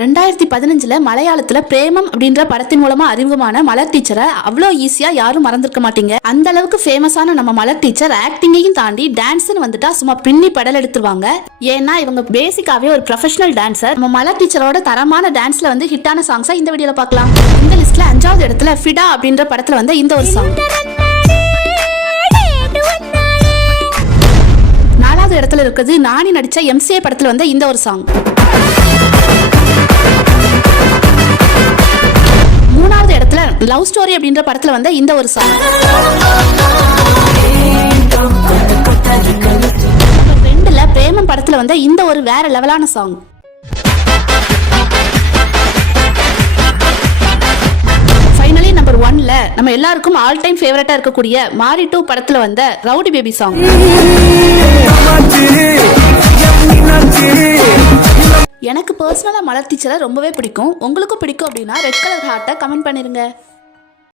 2015 மலையாளத்துல பிரேமம் அப்படின்ற படத்தின் மூலமா அறிமுகமான மலர் டீச்சரை அவ்வளோ ஈஸியா யாரும் மறந்துருக்க மாட்டீங்க. அந்த அளவுக்கு ஃபேமஸான நம்ம மலர் டீச்சர் ஆக்டிங்கையும் தாண்டி டான்ஸ்னு வந்துட்டா சும்மா பின்னி படல் எடுத்துருவாங்க. ஏன்னா இவங்க பேசிக்காவே ஒரு ப்ரொஃபஷனல் டான்சர். நம்ம மலர் டீச்சரோட தரமான டான்ஸ்ல வந்து ஹிட்டான சாங்ஸா இந்த வீடியோல பார்க்கலாம். இந்த லிஸ்ட்ல 5வது இடத்துல ஃபிடா அப்படின்ற படத்துல வந்து இந்த ஒரு சாங். 4வது இடத்துல இருக்குது நானி நடிச்ச MCA படத்துல வந்து இந்த ஒரு சாங். 3வது இடத்துல லவ் ஸ்டோரி அப்படின்ற படத்துல வந்து இந்த ஒரு சாங். 2ல பிரேமம் படத்துல வந்து இந்த ஒரு வேற லெவலான சாங். ஃபைனலி நம்பர் 1ல நம்ம எல்லாருக்கும் ஆல் டைம் ஃபேவரட்டா இருக்கக்கூடிய மாரி 2 படத்துல வந்த ரவுடி பேபி சாங். எனக்கு பர்சனலா மலர் டீச்சரை ரொம்பவே பிடிக்கும். உங்களுக்கும் பிடிக்கும் அப்படின்னா ரெட் கலர் ஹார்ட்டை கமெண்ட் பண்ணிருங்க.